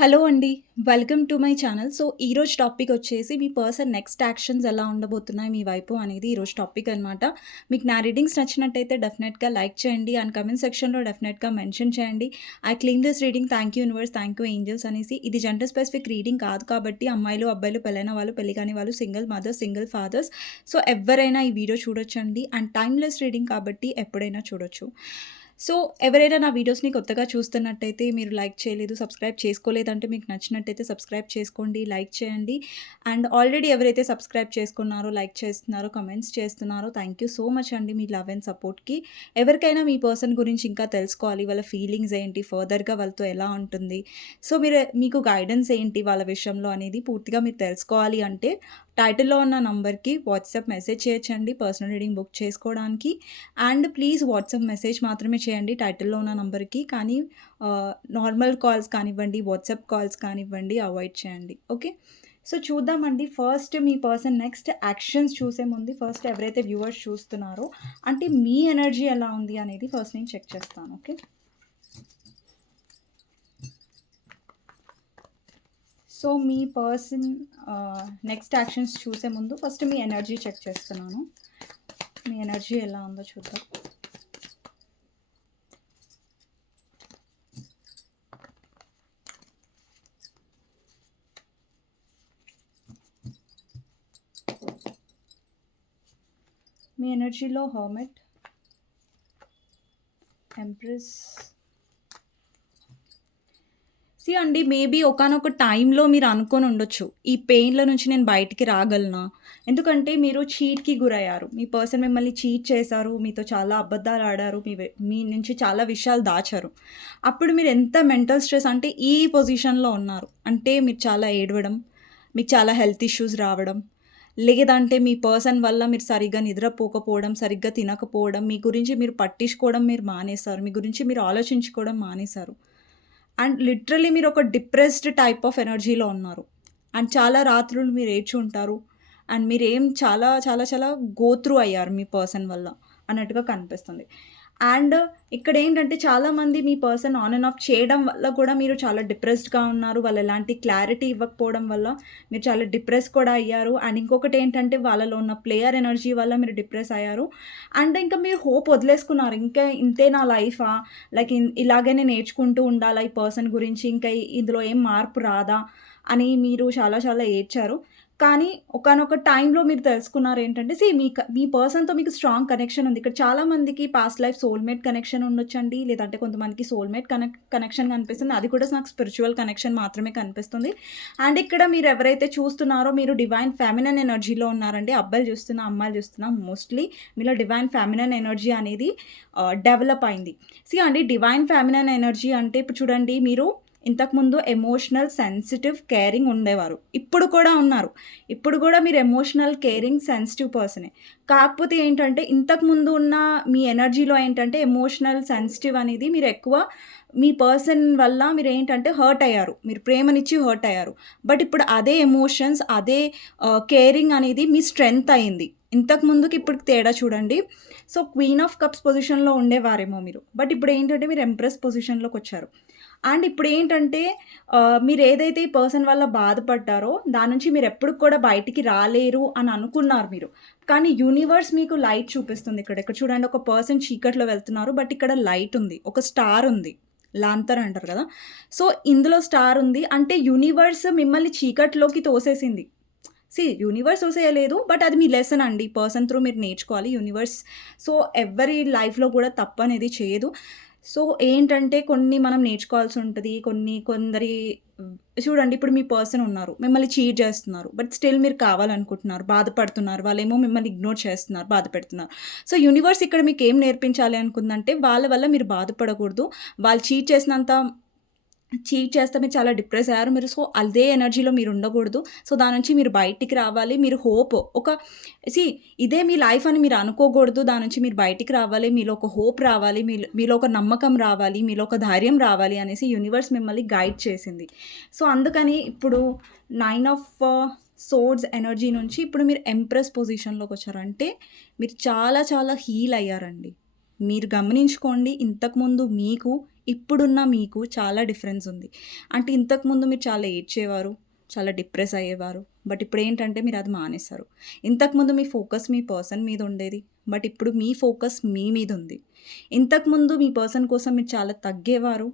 Hello అండి. Welcome to my channel. So, ఈరోజు topic వచ్చేసి మీ పర్సన్ నెక్స్ట్ యాక్షన్స్ ఎలా ఉండబోతున్నాయి మీ వైపు అనేది ఈరోజు టాపిక్ అనమాట. మీకు నా రీడింగ్స్ నచ్చినట్టయితే డెఫినెట్‌గా లైక్ చేయండి అండ్ కామెంట్ సెక్షన్‌లో డెఫినెట్‌గా మెన్షన్ చేయండి. I claim this reading thank you universe, thank you angels అనేసి. ఇది జెండర్ స్పెసిఫిక్ రీడింగ్ కాదు కాబట్టి అమ్మాయిలు, అబ్బాయిలు, పెళ్ళైన వాళ్ళు, పెళ్లి కాని వాళ్ళు, single mothers, single fathers so, ఎవ్వరైనా ఈ వీడియో చూడొచ్చండి. అండ్ టైమ్‌లెస్ రీడింగ్ కాబట్టి ఎప్పుడైనా చూడొచ్చు. సో, ఎవరైనా నా వీడియోస్‌ని కొత్తగా చూస్తున్నట్టయితే మీరు లైక్ చేయలేదు, సబ్స్క్రైబ్ చేసుకోలేదంటే మీకు నచ్చినట్టయితే సబ్స్క్రైబ్ చేసుకోండి, లైక్ చేయండి. అండ్ ఆల్రెడీ ఎవరైతే సబ్స్క్రైబ్ చేసుకున్నారో, లైక్ చేస్తున్నారో, కామెంట్స్ చేస్తున్నారో థ్యాంక్ యూ సో మచ్ అండి మీ లవ్ అండ్ సపోర్ట్‌కి. ఎవరికైనా మీ పర్సన్ గురించి ఇంకా తెలుసుకోవాలి, వాళ్ళ ఫీలింగ్స్ ఏంటి, ఫర్దర్‌గా వాళ్ళతో ఎలా ఉంటుంది, సో మీకు గైడెన్స్ ఏంటి వాళ్ళ విషయంలో అనేది పూర్తిగా మీరు తెలుసుకోవాలి అంటే టైటిల్‌లో ఉన్న నంబర్‌కి వాట్సాప్ మెసేజ్ చేయొచ్చండి పర్సనల్ రీడింగ్ బుక్ చేసుకోవడానికి. అండ్ ప్లీజ్ వాట్సాప్ మెసేజ్ మాత్రమే చేయండి టైటిల్‌లో ఉన్న నంబర్‌కి. కానీ నార్మల్ కాల్స్ కానివ్వండి, వాట్సాప్ కాల్స్ కానివ్వండి అవాయిడ్ చేయండి. ఓకే. సో, చూద్దామండి. ఫస్ట్ మీ పర్సన్ నెక్స్ట్ యాక్షన్స్ చూసే ముందు ఫస్ట్ ఎవరైతే వ్యూవర్స్ చూస్తున్నారో అంటే మీ ఎనర్జీ ఎలా ఉంది అనేది ఫస్ట్ నేను చెక్ చేస్తాను. ఓకే. సో, మీ పర్సన్ నెక్స్ట్ యాక్షన్స్ చూసే ముందు ఫస్ట్ మీ ఎనర్జీ చెక్ చేస్తున్నాను. మీ ఎనర్జీ ఎలా ఉందో చూద్దాం. మీ ఎనర్జీలో హర్మిట్, ఎంప్రెస్. అండి మేబీ ఒకానొక టైంలో మీరు అనుకోని ఉండొచ్చు. ఈ పెయిన్‌లో నుంచి నేను బయటికి రాగలనా? ఎందుకంటే మీరు చీట్‌కి గురయ్యారు. మీ పర్సన్ మిమ్మల్ని చీట్ చేశారు. మీతో చాలా అబద్ధాలు ఆడారు. మీ నుంచి చాలా విషయాలు దాచారు. అప్పుడు మీరు ఎంత మెంటల్ స్ట్రెస్ అంటే ఈ పొజిషన్‌లో ఉన్నారు. అంటే మీరు చాలా ఏడవడం, మీకు చాలా హెల్త్ ఇష్యూస్ రావడం, లేదంటే మీ పర్సన్ వల్ల మీరు సరిగ్గా నిద్రపోకపోవడం, సరిగ్గా తినకపోవడం, మీ గురించి మీరు పట్టించుకోవడం మీరు మానేశారు. మీ గురించి మీరు ఆలోచించుకోవడం మానేశారు. అండ్ లిటరల్లీ మీరు ఒక డిప్రెస్డ్ టైప్ ఆఫ్ ఎనర్జీలో ఉన్నారు. అండ్ చాలా రాత్రులు మీరు ఏడ్చి ఉంటారు. అండ్ మీరేం చాలా చాలా చాలా గో త్రూ అయ్యారు మీ పర్సన్ వల్ల అన్నట్టుగా కనిపిస్తుంది. అండ్ ఇక్కడేంటంటే చాలామంది మీ పర్సన్ ఆన్ అండ్ ఆఫ్ చేయడం వల్ల కూడా మీరు చాలా డిప్రెస్డ్‌గా ఉన్నారు. వాళ్ళు ఎలాంటి క్లారిటీ ఇవ్వకపోవడం వల్ల మీరు చాలా డిప్రెస్ కూడా అయ్యారు. అండ్ ఇంకొకటేంటంటే వాళ్ళలో ఉన్న ప్లేయర్ ఎనర్జీ వల్ల మీరు డిప్రెస్ అయ్యారు. అండ్ ఇంకా మీరు హోప్ వదిలేసుకున్నారు. ఇంకా ఇంతే నా లైఫా? లైక్ ఇలాగే నేర్చుకుంటూ ఉండాలా ఈ పర్సన్ గురించి, ఇంకా ఇందులో ఏం మార్పు రాదా? అని మీరు చాలా చాలా ఏడ్చారు. కానీ ఒకానొక టైంలో మీరు తెలుసుకున్నారేంటంటే మీ పర్సన్‌తో మీకు స్ట్రాంగ్ కనెక్షన్ ఉంది. ఇక్కడ చాలామందికి పాస్ట్ లైఫ్ సోల్‌మేట్ కనెక్షన్ ఉండొచ్చండి. లేదంటే కొంతమందికి సోల్‌మేట్ కనెక్షన్ కనిపిస్తుంది. అది కూడా నాకు స్పిరిచ్యువల్ కనెక్షన్ మాత్రమే కనిపిస్తుంది. అండ్ ఇక్కడ మీరు ఎవరైతే చూస్తున్నారో మీరు డివైన్ ఫెమినైన్ ఎనర్జీలో ఉన్నారండి. అబ్బాయిలు చూస్తున్నా, అమ్మాయిలు చూస్తున్నా మోస్ట్‌లీ మీలో డివైన్ ఫెమినైన్ ఎనర్జీ అనేది డెవలప్ అయింది. అండి డివైన్ ఫెమినైన్ ఎనర్జీ అంటే ఇప్పుడు చూడండి మీరు ఇంతకుముందు ఎమోషనల్, సెన్సిటివ్, కేరింగ్ ఉండేవారు. ఇప్పుడు కూడా ఉన్నారు. ఇప్పుడు కూడా మీరు ఎమోషనల్, కేరింగ్, సెన్సిటివ్ పర్సనే. కాకపోతే ఏంటంటే ఇంతకుముందు ఉన్న మీ ఎనర్జీలో ఏంటంటే ఎమోషనల్, సెన్సిటివ్ అనేది మీరు ఎక్కువ మీ పర్సన్ వల్ల మీరేంటంటే హర్ట్ అయ్యారు. మీరు ప్రేమనిచ్చి హర్ట్ అయ్యారు. బట్ ఇప్పుడు అదే ఎమోషన్స్, అదే కేరింగ్ అనేది మీ స్ట్రెంగ్త్ అయింది. ఇంతకు ముందుకి ఇప్పటికి తేడా చూడండి. సో, క్వీన్ ఆఫ్ కప్స్ పొజిషన్‌లో ఉండేవారేమో మీరు. బట్ ఇప్పుడేంటంటే మీరు ఎంప్రెస్ పొజిషన్‌లోకొచ్చారు. అండ్ ఇప్పుడేంటంటే మీరేదైతే ఈ పర్సన్ వల్ల బాధపడ్డారో, దాని నుంచి మీరెప్పటికి కూడా బయటికి రాలేరు అని అనుకున్నారు మీరు. కానీ యూనివర్స్ మీకు లైట్ చూపిస్తుంది ఇక్కడ. ఇక్కడ చూడండి ఒక పర్సన్ చీకట్లో వెళ్తున్నారు. బట్ ఇక్కడ లైట్ ఉంది. ఒక స్టార్ ఉంది. లాంతర్ అంటారు కదా! సో, ఇందులో స్టార్ ఉంది. అంటే యూనివర్స్ మిమ్మల్ని చీకట్లోకి తోసేసింది. యూనివర్స్ తోసేయలేదు. బట్ అది మీ లెసన్ అండి. పర్సన్ త్రూ మీరు నేర్చుకోవాలి. యూనివర్స్ సో, ఎవ్వరి లైఫ్‌లో కూడా తప్పనేది చేయదు. సో, ఏంటంటే కొన్ని మనం నేర్చుకోవాల్సి ఉంటది. కొందరి చూడండి ఇప్పుడు మీ పర్సన్ ఉన్నారు. మిమ్మల్ని చీట్ చేస్తున్నారు. బట్ స్టిల్ మీరు కావాలనుకుంటున్నారు. బాధపడుతున్నారు. వాళ్ళేమో మిమ్మల్ని ఇగ్నోర్ చేస్తున్నారు. బాధపెడుతున్నారు. సో, యూనివర్స్ ఇక్కడ మీకేం నేర్పించాలి అనుకుందంటే వాళ్ళ వల్ల మీరు బాధపడకూడదు. వాళ్ళు చీట్ చేస్తే మీరు చాలా డిప్రెస్ అయ్యారు. సో, అదే ఎనర్జీలో మీరు ఉండకూడదు. సో, దాని నుంచి మీరు బయటికి రావాలి. మీరు హోప్ ఒక సీ ఇదే మీ లైఫ్ అని మీరు అనుకోకూడదు. దాని నుంచి మీరు బయటికి రావాలి. మీలో ఒక హోప్ రావాలి. మీలో ఒక నమ్మకం రావాలి. మీలో ఒక ధైర్యం రావాలి అనేసి యూనివర్స్ మిమ్మల్ని గైడ్ చేసింది. సో, అందుకని ఇప్పుడు 9 ఆఫ్ సోర్డ్స్ ఎనర్జీ నుంచి ఇప్పుడు మీరు ఎంప్రెస్ పొజిషన్‌లోకొచ్చారు. అంటే మీరు చాలా చాలా హీల్ అయ్యారండి. మీరు గమనించుకోండి ఇంతకుముందు మీకు ఇప్పుడున్న మీకు చాలా డిఫరెన్స్ ఉంది. అంటే ఇంతకుముందు మీరు చాలా ఏడ్చేవారు, చాలా డిప్రెస్ అయ్యేవారు. బట్ ఇప్పుడేంటంటే మీరది మానేశారు. ఇంతకుముందు మీ ఫోకస్ మీ పర్సన్ మీద ఉండేది. బట్ ఇప్పుడు మీ ఫోకస్ మీ మీదుంది. ఇంతకుముందు మీ పర్సన్ కోసం మీరు చాలా తగ్గేవారు.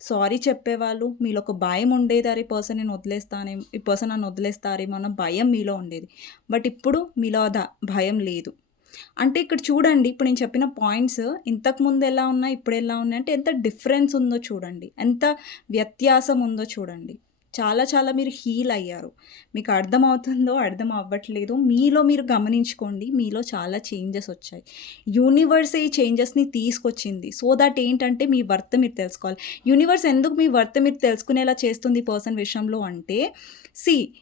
సారీ చెప్పేవాళ్ళు. మీలో ఒక భయం ఉండేది. అరే! ఈ పర్సన్ నన్ను వదిలేస్తారేమో అన్న భయం మీలో ఉండేది. బట్ ఇప్పుడు మీలో భయం లేదు. అంటే ఇక్కడ చూడండి, ఇప్పుడు నేను చెప్పిన పాయింట్స్ ఇంతకుముందు ఎలా ఉన్నాయి, ఇప్పుడు ఎలా ఉన్నాయి అంటే ఎంత డిఫరెన్స్ ఉందో చూడండి. ఎంత వ్యత్యాసం ఉందో చూడండి. చాలా చాలా మీరు హీల్ అయ్యారు. మీకు అర్థమవుతుందో అర్థం అవ్వట్లేదో మీలో మీరు గమనించుకోండి. మీలో చాలా చేంజెస్ వచ్చాయి. యూనివర్సే ఈ చేంజెస్‌ని తీసుకొచ్చింది. సో దట్ ఏంటంటే మీ వర్త్ మీరు తెలుసుకోవాలి. యూనివర్స్ ఎందుకు మీ వర్త్ మీరు తెలుసుకునేలా చేస్తుంది ఈ పర్సన్ విషయంలో అంటే,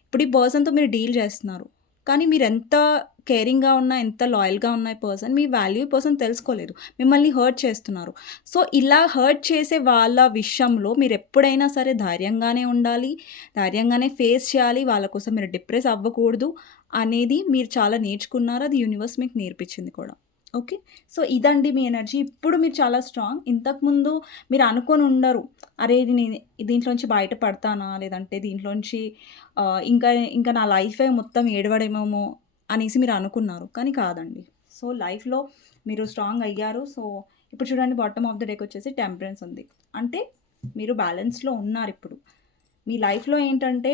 ఇప్పుడు ఈ పర్సన్‌తో మీరు డీల్ చేస్తున్నారు. కానీ మీరెంత కేరింగ్‌గా ఉన్నా, ఎంత లాయల్‌గా ఉన్న ఈ పర్సన్ మీ వాల్యూ ఈ పర్సన్ తెలుసుకోలేదు. మిమ్మల్ని హర్ట్ చేస్తున్నారు. సో, ఇలా హర్ట్ చేసే వాళ్ళ విషయంలో మీరెప్పుడైనా సరే ధైర్యంగానే ఉండాలి. ధైర్యంగానే ఫేస్ చేయాలి. వాళ్ళ కోసం మీరు డిప్రెస్ అవ్వకూడదు అనేది మీరు చాలా నేర్చుకున్నారు. అది యూనివర్స్ మీకు నేర్పించింది కూడా. ఓకే. సో, ఇదండి మీ ఎనర్జీ. ఇప్పుడు మీరు చాలా స్ట్రాంగ్. ఇంతకుముందు మీరు అనుకోని ఉండరు. అరే! నేను దీంట్లోంచి బయట పడతానా? లేదంటే దీంట్లోంచి ఇంకా ఇంకా నా లైఫే మొత్తం ఏడవడమేమో అనేసి మీరు అనుకున్నారు. కానీ కాదండి. సో, లైఫ్‌లో మీరు స్ట్రాంగ్ అయ్యారు. సో, ఇప్పుడు చూడండి బాటమ్ ఆఫ్ ద డెకొచ్చేసి టెంపరెన్స్ ఉంది. అంటే మీరు బ్యాలెన్స్‌లో ఉన్నారిప్పుడు. మీ లైఫ్‌లో ఏంటంటే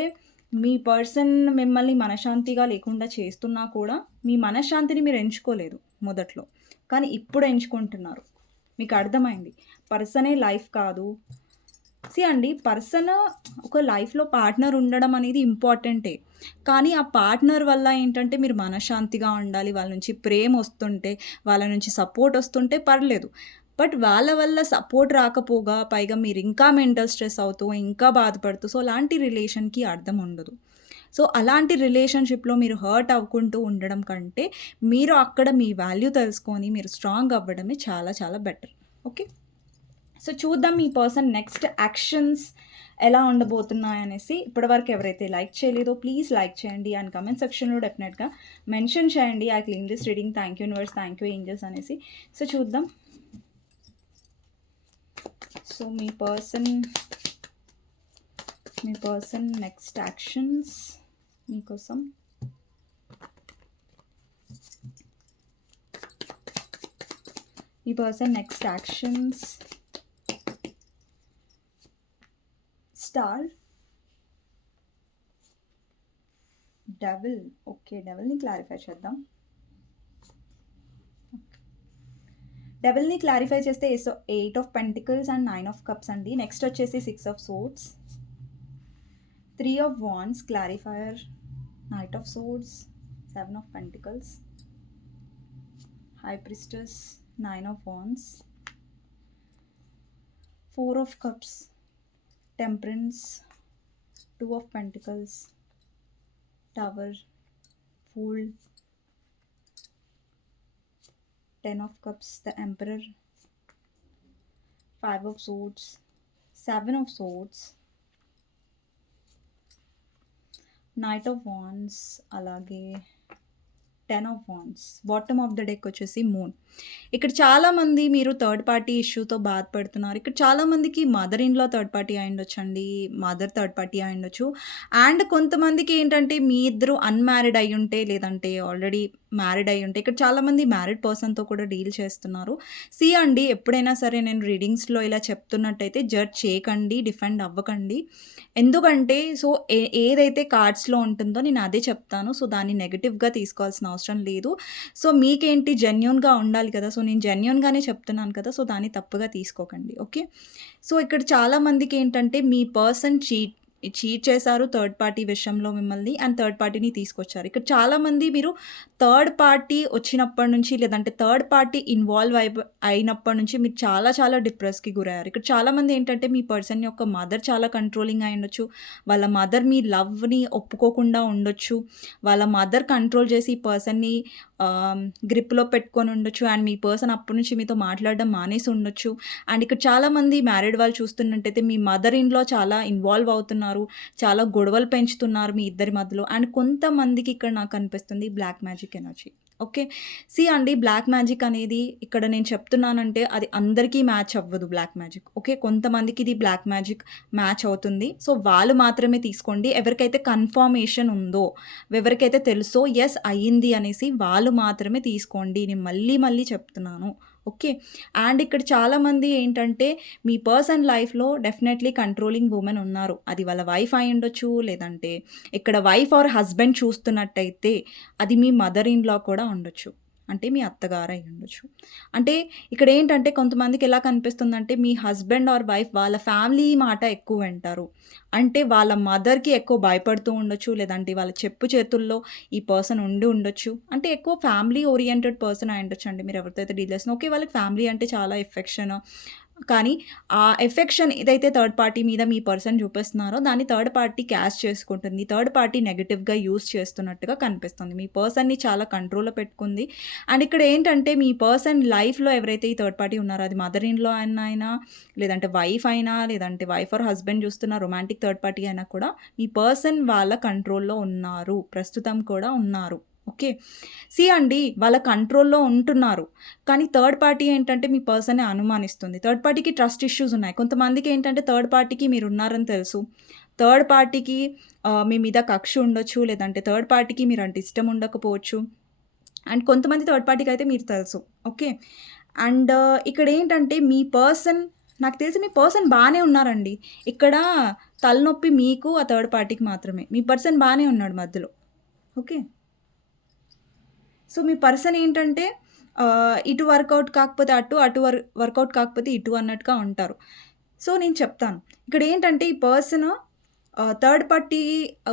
మీ పర్సన్ మిమ్మల్ని మనశ్శాంతిగా లేకుండా చేస్తున్నా కూడా మీ మనశ్శాంతిని మీరు ఎంచుకోలేదు మొదట్లో. కానీ ఇప్పుడు ఎంచుకుంటున్నారు. మీకు అర్థమైంది. పర్సనే లైఫ్ కాదు. అండి, పర్సన్ ఒక లైఫ్‌లో పార్ట్నర్ ఉండడం అనేది ఇంపార్టెంటే. కానీ ఆ పార్ట్నర్ వల్ల ఏంటంటే మీరు మనశ్శాంతిగా ఉండాలి. వాళ్ళ నుంచి ప్రేమొస్తుంటే, వాళ్ళ నుంచి సపోర్టొస్తుంటే పర్లేదు. బట్ వాళ్ళ వల్ల సపోర్ట్ రాకపోగా పైగా మీరింకా మెంటల్ స్ట్రెస్ అవుతూ, ఇంకా బాధపడుతూ సో, అలాంటి రిలేషన్‌కి అర్థం ఉండదు. సో, అలాంటి రిలేషన్‌షిప్‌లో మీరు హర్ట్ అవ్వుకుంటూ ఉండడం కంటే, మీరు అక్కడ మీ వాల్యూ తెలుసుకొని మీరు స్ట్రాంగ్ అవ్వడమే చాలా చాలా బెటర్. ఓకే. సో, చూద్దాం మీ పర్సన్ నెక్స్ట్ యాక్షన్స్ ఎలా ఉండబోతున్నాయనేసి. ఇప్పటివరకు ఎవరైతే లైక్ చేయలేదో ప్లీజ్ లైక్ చేయండి అండ్ కామెంట్ సెక్షన్‌లో డెఫినెట్‌గా మెన్షన్ చేయండి. I clean this reading. Thank you universe, thank you angels అనేసి. సో, చూద్దాం. సో, మీ పర్సన్ నెక్స్ట్ యాక్షన్స్ మీకోసం. మీ person next actions star, devil. Okay, డెవిల్‌ని క్లారిఫై చేద్దాం. డెవిల్‌ని క్లారిఫై చేస్తే 8 of pentacles and 9 of cups అండి. నెక్స్ట్ వచ్చేసి 6 of swords, 3 of wands clarifier, knight of swords, 7 of pentacles, high priestess, 9 of wands, 4 of cups, temperance, 2 of pentacles, tower, fool, 10 of cups, the emperor, 5 of swords, 7 of swords, knight of wands, అలాగే 10 of wands. Bottom of the deck వచ్చేసి moon. ఇక్కడ చాలామంది మీరు third party ఇష్యూతో బాధపడుతున్నారు. ఇక్కడ చాలామందికి mother in-law third party అయ్యుండొచ్చండి. మదర్ థర్డ్ పార్టీ అయ్యుండొచ్చు. అండ్ కొంతమందికి ఏంటంటే మీ ఇద్దరు అన్‌మ్యారిడ్ అయ్యుంటే లేదంటే ఆల్రెడీ మ్యారిడ్ అయ్యుంటే ఇక్కడ చాలామంది మ్యారిడ్ పర్సన్‌తో కూడా డీల్ చేస్తున్నారు. అండి, ఎప్పుడైనా సరే నేను రీడింగ్స్‌లో ఇలా చెప్తున్నట్టయితే జడ్జ్ చేయకండి, డిఫెండ్ అవ్వకండి. ఎందుకంటే ఏదైతే కార్డ్స్‌లో ఉంటుందో నేను అదే చెప్తాను. సో, దాన్ని నెగెటివ్‌గా తీసుకోవాల్సిన అవసరం లేదు. సో, మీకేంటి జెన్యూన్‌గా ఉండాలి కదా! సో, నేను జెన్యూన్‌గానే చెప్తున్నాను కదా! సో, దాన్ని తప్పుగా తీసుకోకండి. ఓకే. సో, ఇక్కడ చాలామందికి ఏంటంటే మీ పర్సన్ చీట్ చేశారు థర్డ్ పార్టీ విషయంలో మిమ్మల్ని అండ్ థర్డ్ పార్టీని తీసుకొచ్చారు. ఇక్కడ చాలామంది మీరు థర్డ్ పార్టీ వచ్చినప్పటి నుంచి లేదంటే థర్డ్ పార్టీ ఇన్వాల్వ్ అయినప్పటి నుంచి మీరు చాలా చాలా డిప్రెస్‌కి గురయ్యారు. ఇక్కడ చాలామంది ఏంటంటే మీ పర్సన్ యొక్క మదర్ చాలా కంట్రోలింగ్ అయ్యుండొచ్చు. వాళ్ళ మదర్ మీ లవ్‌ని ఒప్పుకోకుండా ఉండొచ్చు. వాళ్ళ మదర్ కంట్రోల్ చేసి ఈ పర్సన్‌ని గ్రిప్‌లో పెట్టుకొని ఉండొచ్చు. అండ్ మీ పర్సన్ అప్పటి నుంచి మీతో మాట్లాడడం మానేసి ఉండొచ్చు. అండ్ ఇక్కడ చాలామంది మ్యారీడ్ వాళ్ళు చూస్తున్నట్టయితే మీ మదర్ ఇన్‌లో చాలా ఇన్వాల్వ్ అవుతున్నారు. చాలా గొడవలు పెంచుతున్నారు మీ ఇద్దరి మధ్యలో. అండ్ కొంతమందికి ఇక్కడ నాకు అనిపిస్తుంది black magic energy. Okay. See అండి, బ్లాక్ మ్యాజిక్ అనేది ఇక్కడ నేను చెప్తున్నానంటే అది అందరికీ మ్యాచ్ అవ్వదు బ్లాక్ మ్యాజిక్. ఓకే. కొంతమందికి ఇది బ్లాక్ మ్యాజిక్ మ్యాచ్ అవుతుంది. సో, వాళ్ళు మాత్రమే తీసుకోండి. ఎవరికైతే కన్ఫర్మేషన్ ఉందో, ఎవరికైతే తెలుసో యెస్ అయింది అనేసి వాళ్ళు మాత్రమే తీసుకోండి. నేను మళ్ళీ మళ్ళీ చెప్తున్నాను. ఓకే. అండ్ ఇక్కడ చాలామంది ఏంటంటే మీ పర్సన్ లైఫ్‌లో డెఫినైట్‌లీ కంట్రోలింగ్ వుమెన్ ఉన్నారు. అది వాళ్ళ వైఫ్ అయ్యుండొచ్చు, లేదంటే ఇక్కడ వైఫ్ ఆర్ హస్బెండ్ చూస్తున్నట్టయితే అది మీ మదర్ ఇన్ లా కూడా ఉండొచ్చు. అంటే మీ అత్తగారు అయ్యుండొచ్చు. అంటే ఇక్కడేంటంటే కొంతమందికి ఎలా కనిపిస్తుందంటే మీ హస్బెండ్ ఆర్ వైఫ్ వాళ్ళ ఫ్యామిలీ మాట ఎక్కువ వింటారు. అంటే వాళ్ళ మదర్‌కి ఎక్కువ భయపడుతూ ఉండొచ్చు. లేదంటే వాళ్ళ చెప్పు చేతుల్లో ఈ పర్సన్ ఉండి ఉండొచ్చు. అంటే ఎక్కువ ఫ్యామిలీ ఓరియెంటెడ్ పర్సన్ అయ్యుండొచ్చండి మీరు ఎవరితో అయితే డీల్ చేస్తున్నారో. ఓకే. వాళ్ళకి ఫ్యామిలీ అంటే చాలా ఎఫెక్షన్. కానీ ఆ ఎఫెక్షన్ ఏదైతే థర్డ్ పార్టీ మీద మీ పర్సన్ చూపిస్తున్నారో దాన్ని థర్డ్ పార్టీ క్యాష్ చేసుకుంటుంది. థర్డ్ పార్టీ నెగెటివ్‌గా యూజ్ చేస్తున్నట్టుగా కనిపిస్తుంది. మీ పర్సన్‌ని చాలా కంట్రోల్‌లో పెట్టుకుంది. అండ్ ఇక్కడ ఏంటంటే మీ పర్సన్ లైఫ్‌లో ఎవరైతే ఈ థర్డ్ పార్టీ ఉన్నారో అది మదర్ ఇన్ లా అయినా, లేదంటే వైఫ్ అయినా, లేదంటే వైఫ్ ఆర్ హస్బెండ్ చూస్తున్న రొమాంటిక్ థర్డ్ పార్టీ అయినా కూడా మీ పర్సన్ వాళ్ళ కంట్రోల్‌లో ఉన్నారు. ప్రస్తుతం కూడా ఉన్నారు. ఓకే. సీ అండి, వాళ్ళ కంట్రోల్‌లో ఉంటున్నారు. కానీ థర్డ్ పార్టీ ఏంటంటే మీ పర్సన్‌ని అనుమానిస్తుంది. థర్డ్ పార్టీకి ట్రస్ట్ ఇష్యూస్ ఉన్నాయి. కొంతమందికి ఏంటంటే థర్డ్ పార్టీకి మీరున్నారని తెలుసు. థర్డ్ పార్టీకి మీ మీద కక్ష ఉండొచ్చు. లేదంటే థర్డ్ పార్టీకి మీరంటే ఇష్టం ఉండకపోవచ్చు. అండ్ కొంతమంది థర్డ్ పార్టీకి అయితే మీరు తెలుసు. ఓకే. అండ్ ఇక్కడేంటంటే మీ పర్సన్ నాకు తెలిసి మీ పర్సన్ బానే ఉన్నారండి. ఇక్కడ తలనొప్పి మీకు, ఆ థర్డ్ పార్టీకి మాత్రమే. మీ పర్సన్ బానే ఉన్నాడు మధ్యలో. ఓకే. సో, మీ పర్సన్ ఏంటంటే ఇటు వర్కౌట్ కాకపోతే అటు, అటు వర్కౌట్ కాకపోతే ఇటు అన్నట్టుగా ఉంటారు. సో, నేను చెప్తాను. ఇక్కడేంటంటే ఈ పర్సన్ థర్డ్ పార్టీ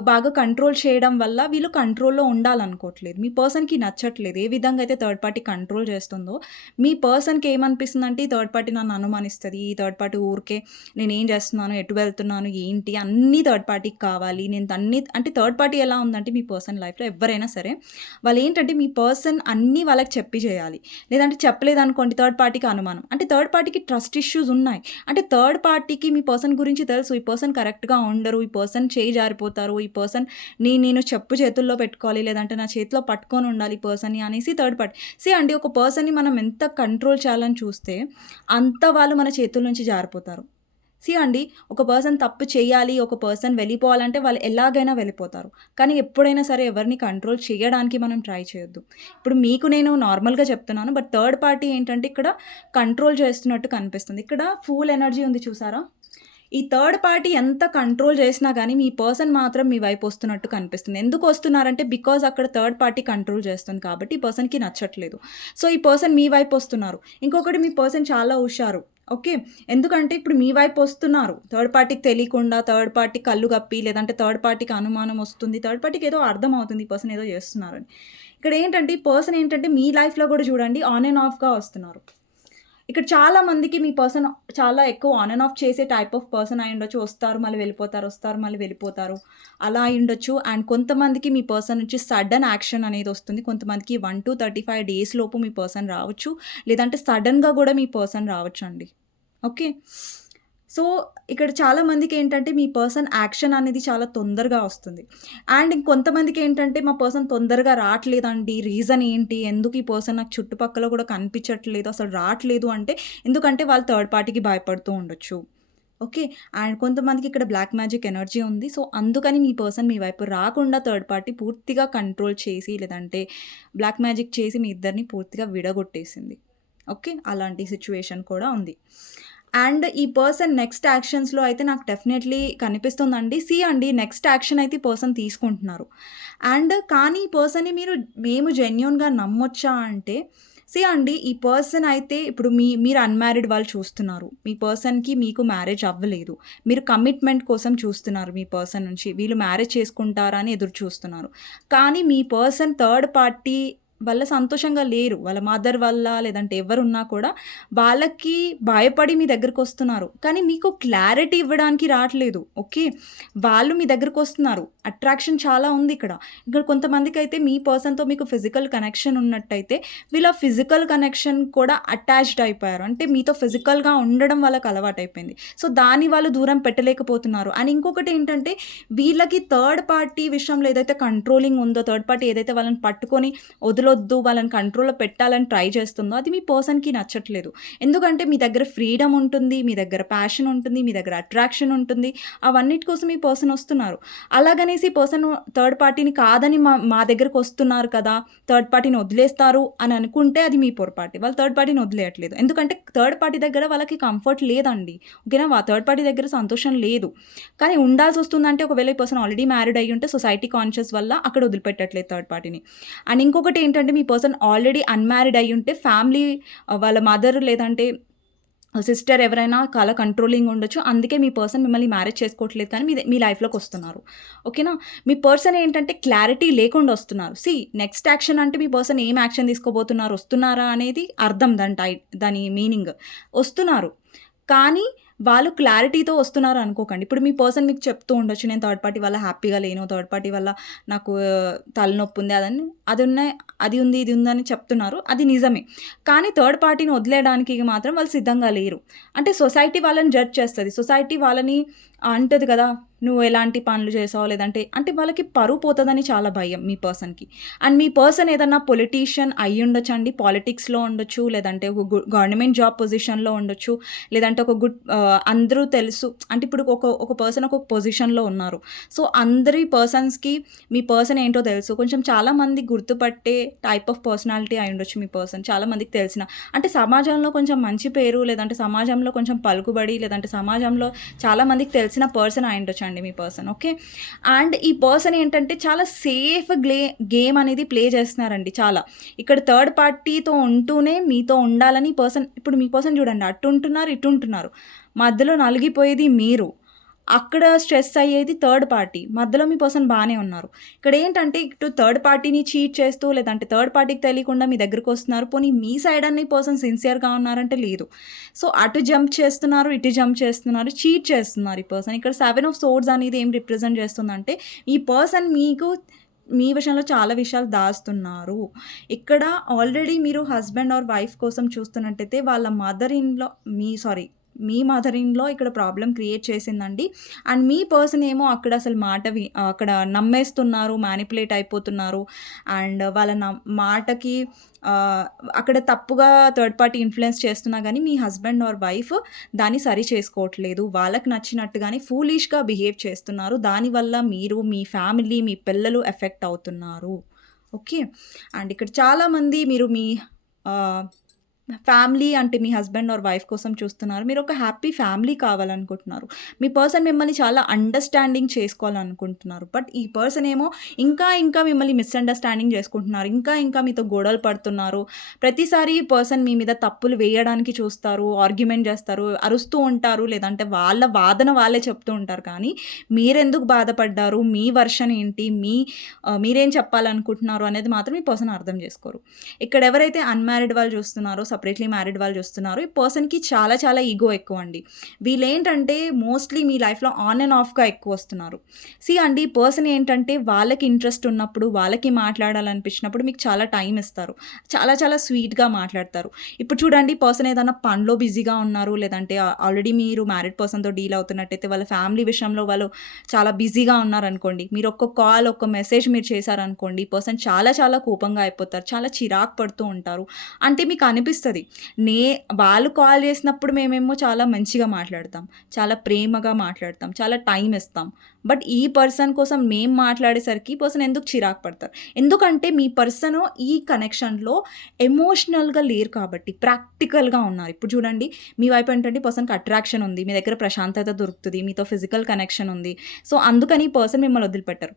బాగా కంట్రోల్ చేయడం వల్ల వీళ్ళు కంట్రోల్‌లో ఉండాలనుకోవట్లేదు. మీ పర్సన్‌కి నచ్చట్లేదు. ఏ విధంగా అయితే థర్డ్ పార్టీ కంట్రోల్ చేస్తుందో, మీ పర్సన్‌కి ఏమనిపిస్తుందంటే ఈ థర్డ్ పార్టీ నన్ను అనుమానిస్తది. ఈ థర్డ్ పార్టీ ఊరికే నేనేం చేస్తున్నాను, ఎటు వెళ్తున్నాను, ఏంటి అన్నీ థర్డ్ పార్టీకి కావాలి. నేను అన్నీ అంటే థర్డ్ పార్టీ ఎలా ఉందంటే మీ పర్సన్ లైఫ్‌లో ఎవ్వరైనా సరే వాళ్ళేంటంటే మీ పర్సన్ అన్నీ వాళ్ళకి చెప్పి చేయాలి. లేదంటే చెప్పలేదనుకోండి థర్డ్ పార్టీకి అనుమానం. అంటే థర్డ్ పార్టీకి ట్రస్ట్ ఇష్యూస్ ఉన్నాయి. అంటే థర్డ్ పార్టీకి మీ పర్సన్ గురించి తెలుసు. ఈ పర్సన్ కరెక్ట్‌గా ఉండరు. ఈ పర్సన్ చేయి జారిపోతారు. ఈ పర్సన్ నేను చెప్పు చేతుల్లో పెట్టుకోవాలి. లేదంటే నా చేతిలో పట్టుకొని ఉండాలి ఈ పర్సన్‌ని అనేసి థర్డ్ పార్టీ. సీ అండి, ఒక పర్సన్‌ని మనం ఎంత కంట్రోల్ చేయాలని చూస్తే అంత వాళ్ళు మన చేతుల నుంచి జారిపోతారు. సీ అండి, ఒక పర్సన్ తప్పు చేయాలి, ఒక పర్సన్ వెళ్ళిపోవాలంటే వాళ్ళు ఎలాగైనా వెళ్ళిపోతారు. కానీ ఎప్పుడైనా సరే ఎవరిని కంట్రోల్ చేయడానికి మనం ట్రై చేయొద్దు. ఇప్పుడు మీకు నేను నార్మల్‌గా చెప్తున్నాను. బట్ థర్డ్ పార్టీ ఏంటంటే ఇక్కడ కంట్రోల్ చేస్తున్నట్టు కనిపిస్తుంది. ఇక్కడ ఫూల్ ఎనర్జీ ఉంది చూసారా? ఈ థర్డ్ పార్టీ ఎంత కంట్రోల్ చేసినా గానీ, మీ పర్సన్ మాత్రం మీ వైపు వస్తున్నట్టు కనిపిస్తుంది. ఎందుకు వస్తున్నారంటే, బికాజ్ అక్కడ థర్డ్ పార్టీ కంట్రోల్ చేస్తుంది కాబట్టి, ఈ పర్సన్‌కి నచ్చట్లేదు. సో, ఈ పర్సన్ మీ వైపు వస్తున్నారు. ఇంకొకటి మీ పర్సన్ చాలా హుషారు. ఓకే. ఎందుకంటే ఇప్పుడు మీ వైపు వస్తున్నారు. థర్డ్ పార్టీకి తెలియకుండా, థర్డ్ పార్టీ కళ్ళు గప్పి, లేదంటే థర్డ్ పార్టీకి అనుమానం వస్తుంది. థర్డ్ పార్టీకి ఏదో అర్థమవుతుంది ఈ పర్సన్ ఏదో చేస్తున్నారని. ఇక్కడ ఏంటంటే, ఈ పర్సన్ ఏంటంటే మీ లైఫ్‌లో కూడా చూడండి ఆన్ అండ్ ఆఫ్‌గా వస్తున్నారు. ఇక్కడ చాలా మందికి మీ పర్సన్ చాలా ఎక్కువ ఆన్ అండ్ ఆఫ్ చేసే టైప్ ఆఫ్ పర్సన్ అయ్యుండొచ్చు. వస్తారు, మళ్ళీ వెళ్ళిపోతారు, వస్తారు, మళ్ళీ వెళ్ళిపోతారు. అలా అయ్యుండొచ్చు. అండ్ కొంతమందికి మీ పర్సన్ నుంచి సడెన్ యాక్షన్ అనేదొస్తుంది. కొంతమందికి 1-35 డేస్ లోపు మీ పర్సన్ రావచ్చు. లేదంటే సడెన్‌గా గూడా మీ పర్సన్ రావచ్చండి. ఓకే. సో, ఇక్కడ చాలా మందికేంటంటే మీ పర్సన్ యాక్షన్ అనేది చాలా తొందరగా వస్తుంది. అండ్ ఇంకొంతమందికేంటంటే మా పర్సన్ తొందరగా రాట్లేదండి. రీజన్ ఏంటి? ఎందుకు ఈ పర్సన్ నాకు చుట్టుపక్కల కూడా కనిపించట్లేదు, అసలు రాట్లేదు అంటే, ఎందుకంటే వాళ్ళు థర్డ్ పార్టీకి భయపడుతూ ఉండొచ్చు. ఓకే. అండ్ కొంతమందికి ఇక్కడ బ్లాక్ మ్యాజిక్ ఎనర్జీ ఉంది. సో, అందుకని మీ పర్సన్ మీ వైపు రాకుండా థర్డ్ పార్టీ పూర్తిగా కంట్రోల్ చేసి, లేదంటే బ్లాక్ మ్యాజిక్ చేసి మీ ఇద్దరిని పూర్తిగా విడగొట్టేసింది. ఓకే. అలాంటి సిట్యుయేషన్ కూడా ఉంది. అండ్ ఈ పర్సన్ నెక్స్ట్ యాక్షన్స్‌లో అయితే నాకు డెఫినైట్‌లీ కనిపిస్తుందండి. సీ అండి, నెక్స్ట్ యాక్షన్ అయితే ఈ పర్సన్ తీసుకుంటున్నారు. అండ్ కానీ ఈ పర్సన్‌ని మేము జెన్యూన్‌గా నమ్మొచ్చా అంటే, సీ అండి, ఈ పర్సన్ అయితే ఇప్పుడు మీరు అన్‌మ్యారిడ్ వాళ్ళు చూస్తున్నారు. మీ పర్సన్‌కి మీకు మ్యారేజ్ అవ్వలేదు. మీరు కమిట్మెంట్ కోసం చూస్తున్నారు మీ పర్సన్ నుంచి. వీళ్ళు మ్యారేజ్ చేసుకుంటారా అని ఎదురు చూస్తున్నారు. కానీ మీ పర్సన్ థర్డ్ పార్టీ వల్ల సంతోషంగా లేరు. వాళ్ళ మదర్ వల్ల లేదంటే ఎవరున్నా కూడా వాళ్ళకి భయపడి మీ దగ్గరకొస్తున్నారు. కానీ మీకు క్లారిటీ ఇవ్వడానికి రాట్లేదు. ఓకే. వాళ్ళు మీ దగ్గరకొస్తున్నారు. అట్రాక్షన్ చాలా ఉంది ఇక్కడ. ఇక్కడ కొంతమందికైతే మీ పర్సన్‌తో మీకు ఫిజికల్ కనెక్షన్ ఉన్నట్టయితే, వీళ్ళ ఫిజికల్ కనెక్షన్ కూడా అటాచ్డ్ అయిపోయారు. అంటే మీతో ఫిజికల్‌గా ఉండడం వాళ్ళకి అలవాటైపోయింది. సో, దాన్ని వాళ్ళు దూరం పెట్టలేకపోతున్నారు. అండ్ ఇంకొకటి ఏంటంటే, వీళ్ళకి థర్డ్ పార్టీ విషయంలో ఏదైతే కంట్రోలింగ్ ఉందో, థర్డ్ పార్టీ ఏదైతే వాళ్ళని పట్టుకొని వదలొద్దు, వాళ్ళని కంట్రోల్‌లో పెట్టాలని ట్రై చేస్తుందో అది మీ పర్సన్‌కి నచ్చట్లేదు. ఎందుకంటే మీ దగ్గర ఫ్రీడమ్ ఉంటుంది, మీ దగ్గర ప్యాషన్ ఉంటుంది, మీ దగ్గర అట్రాక్షన్ ఉంటుంది. అవన్నిటి కోసం ఈ పర్సన్ వస్తున్నారు. అలాగనేసి పర్సన్ థర్డ్ పార్టీని కాదని మా దగ్గరకొస్తున్నారు కదా! థర్డ్ పార్టీని వదిలేస్తారు అని అనుకుంటే అది మీ పొరపాటే. వాళ్ళు థర్డ్ పార్టీని వదిలేయట్లేదు. ఎందుకంటే థర్డ్ పార్టీ దగ్గర వాళ్ళకి కంఫర్ట్ లేదండి. ఓకేనా? థర్డ్ పార్టీ దగ్గర సంతోషం లేదు. కానీ ఉండాల్సొస్తుందంటే ఒకవేళ ఈ పర్సన్ ఆల్రెడీ మ్యారీడ్ అయ్యుంటే సొసైటీ కాన్షియస్ వల్ల అక్కడ వదిలిపెట్టట్లేదు థర్డ్ పార్టీని. అండ్ ఇంకొకటి ఏంటంటే మీ పర్సన్ ఆల్రెడీ అన్‌మ్యారీడ్ అయ్యుంటే ఫ్యామిలీ వాళ్ళ మదర్ లేదంటే సిస్టర్ ఎవరైనా చాలా కంట్రోలింగ్ ఉండొచ్చు. అందుకే మీ పర్సన్ మిమ్మల్ని మ్యారేజ్ చేసుకోవట్లేదు కానీ మీ లైఫ్‌లోకొస్తున్నారు. ఓకేనా? మీ పర్సన్ ఏంటంటే క్లారిటీ లేకుండా వస్తున్నారు. నెక్స్ట్ యాక్షన్ అంటే మీ పర్సన్ ఏం యాక్షన్ తీసుకోబోతున్నారు, వస్తున్నారా అనేది అర్థం దాని మీనింగ్. వస్తున్నారు. కానీ వాళ్ళు క్లారిటీతో వస్తున్నారు అనుకోకండి. ఇప్పుడు మీ పర్సన్ మీకు చెప్తూ ఉండొచ్చు, నేను థర్డ్ పార్టీ వల్ల హ్యాపీగా లేను, థర్డ్ పార్టీ వల్ల నాకు తలనొప్పుంది అది ఉంది, ఇది ఉందని చెప్తున్నారు. అది నిజమే. కానీ థర్డ్ పార్టీని వదిలేయడానికి మాత్రం వాళ్ళు సిద్ధంగా లేరు. అంటే సొసైటీ వాళ్ళని జడ్జ్ చేస్తది. సొసైటీ వాళ్ళని అంటది కదా! నువ్వు ఎలాంటి పనులు చేసావు లేదంటే అంటే వాళ్ళకి పరువు పోతదని చాలా భయం మీ పర్సన్‌కి. అండ్ మీ పర్సన్ ఏదన్నా పొలిటీషియన్ అయ్యుండొచ్చండి. పాలిటిక్స్‌లో ఉండొచ్చు, లేదంటే ఒక గవర్నమెంట్ జాబ్ పొజిషన్‌లో ఉండొచ్చు, లేదంటే అందరూ తెలుసు అంటే ఇప్పుడు ఒక పర్సన్ ఒక పొజిషన్‌లో ఉన్నారు. సో, అందరి పర్సన్స్‌కి మీ పర్సన్ ఏంటో తెలుసు. కొంచెం చాలామంది గుర్తుపట్టే టైప్ ఆఫ్ పర్సనాలిటీ అయ్యుండొచ్చు మీ పర్సన్. చాలా మందికి తెలిసిన అంటే సమాజంలో కొంచెం మంచి పేరు, లేదంటే సమాజంలో కొంచెం పలుకుబడి, లేదంటే సమాజంలో చాలా మందికి తెలిసిన పర్సన్ అయ్యుండొచ్చండి మీ పర్సన్. ఓకే. అండ్ ఈ పర్సన్ ఏంటంటే చాలా సేఫ్ గేమ్ అనేది ప్లే చేస్తున్నారండి చాలా. ఇక్కడ థర్డ్ పార్టీతో ఉంటూనే మీతో ఉండాలని ఇప్పుడు మీ పర్సన్ చూడండి, అటు ఉంటున్నారు, ఇటు ఉంటున్నారు. మధ్యలో నలిగిపోయేది మీరు. అక్కడ స్ట్రెస్ అయ్యేది థర్డ్ పార్టీ. మధ్యలో మీ పర్సన్ బానే ఉన్నారు. ఇక్కడ ఏంటంటే ఇటు థర్డ్ పార్టీని చీట్ చేస్తూ లేదంటే థర్డ్ పార్టీకి తెలియకుండా మీ దగ్గరకొస్తున్నారు. పోనీ మీ సైడ్ అన్న ఈ పర్సన్ సిన్సియర్‌గా ఉన్నారంటే లేదు. సో, అటు జంప్ చేస్తున్నారు, ఇటు జంప్ చేస్తున్నారు, చీట్ చేస్తున్నారు ఈ పర్సన్. ఇక్కడ 7 ఆఫ్ సోర్డ్స్ అనేది ఏం రిప్రజెంట్ చేస్తుందంటే ఈ పర్సన్ మీ విషయంలో చాలా విషయాలు దాస్తున్నారు. ఇక్కడ ఆల్రెడీ మీరు హస్బెండ్ ఆర్ వైఫ్ కోసం చూస్తున్నట్టయితే వాళ్ళ మీ మదర్ ఇన్ లా ఇక్కడ ప్రాబ్లమ్ క్రియేట్ చేసిందండి. అండ్ మీ పర్సన్ ఏమో అక్కడ అసలు అక్కడ నమ్మేస్తున్నారు, మ్యానిపులేట్ అయిపోతున్నారు. అండ్ వాళ్ళ మాటకి అక్కడ తప్పుగా థర్డ్ పార్టీ ఇన్‌ఫ్లుయెన్స్ చేస్తున్నా గానీ మీ హస్బెండ్ ఆర్ వైఫ్ దాన్ని సరి చేసుకోవట్లేదు. వాళ్ళకి నచ్చినట్టుగానే ఫూలిష్‌గా బిహేవ్ చేస్తున్నారు. దానివల్ల మీరు, మీ ఫ్యామిలీ, మీ పిల్లలు ఎఫెక్ట్ అవుతున్నారు. ఓకే. అండ్ ఇక్కడ చాలామంది మీరు మీ ఆహ్ ఫ్యామిలీ అంటే మీ హస్బెండ్ ఆర్ వైఫ్ కోసం చూస్తున్నారు. మీరొక హ్యాపీ ఫ్యామిలీ కావాలనుకుంటున్నారు. మీ పర్సన్ మిమ్మల్ని చాలా అండర్‌స్టాండింగ్ చేసుకోవాలనుకుంటున్నారు. బట్ ఈ పర్సన్ ఏమో ఇంకా మిమ్మల్ని మిస్‌అండర్‌స్టాండింగ్ చేసుకుంటున్నారు. ఇంకా మీతో గొడవలు పడుతున్నారు. ప్రతిసారి ఈ పర్సన్ మీ మీద తప్పులు వేయడానికి చూస్తారు, ఆర్గ్యుమెంట్ చేస్తారు, అరుస్తూ ఉంటారు. లేదంటే వాళ్ళ వాదన వాళ్ళే చెప్తూ ఉంటారు. కానీ మీరెందుకు బాధపడ్డారు? మీ వర్షన్ ఏంటి? మీరేం చెప్పాలనుకుంటున్నారు అనేది మాత్రం ఈ పర్సన్ అర్థం చేసుకోరు. ఇక్కడ ఎవరైతే అన్‌మ్యారిడ్ వాళ్ళు చూస్తున్నారో, సెపరేట్‌లీ మ్యారీడ్ వాళ్ళు చూస్తున్నారు. ఈ పర్సన్‌కి చాలా ఈగో ఎక్కువండి. వీళ్ళేంటంటే మోస్ట్‌లీ మీ లైఫ్‌లో ఆన్ అండ్ ఆఫ్‌గా ఎక్కువొస్తున్నారు. అండి, ఈ పర్సన్ ఏంటంటే వాళ్ళకి ఇంట్రెస్ట్ ఉన్నప్పుడు, వాళ్ళకి మాట్లాడాలనిపించినప్పుడు మీకు చాలా టైం ఇస్తారు. చాలా స్వీట్‌గా మాట్లాడతారు. ఇప్పుడు చూడండి, పర్సన్ ఏదైనా పనిలో బిజీగా ఉన్నారు, లేదంటే ఆల్రెడీ మీరు మ్యారీడ్ పర్సన్‌తో డీల్ అవుతున్నట్టయితే వాళ్ళ ఫ్యామిలీ విషయంలో వాళ్ళు చాలా బిజీగా ఉన్నారనుకోండి. మీరు ఒక్క మెసేజ్ మీరు చేశారనుకోండి, ఈ పర్సన్ చాలా కోపంగా అయిపోతారు. చాలా చిరాకు పడుతూ ఉంటారు. అంటే మీకు అనిపిస్తది. వాళ్ళు కాల్ చేసినప్పుడు మేమేమో చాలా మంచిగా మాట్లాడతాం. చాలా ప్రేమగా మాట్లాడతాం. చాలా టైం ఇస్తాం. బట్ ఈ పర్సన్ కోసం మేము మాట్లాడేసరికి ఈ పర్సన్ ఎందుకు చిరాకు పడతారు? ఎందుకంటే మీ పర్సన్ ఈ కనెక్షన్‌లో ఎమోషనల్‌గా లేరు కాబట్టి ప్రాక్టికల్‌గా ఉన్నారు. ఇప్పుడు చూడండి, మీ వైపు ఏంటంటే ఈ పర్సన్‌కి అట్రాక్షన్ ఉంది. మీ దగ్గర ప్రశాంతత దొరుకుతది. మీతో ఫిజికల్ కనెక్షన్ ఉంది. సో, అందుకని ఈ పర్సన్ మిమ్మల్ని వదిలిపెట్టరు.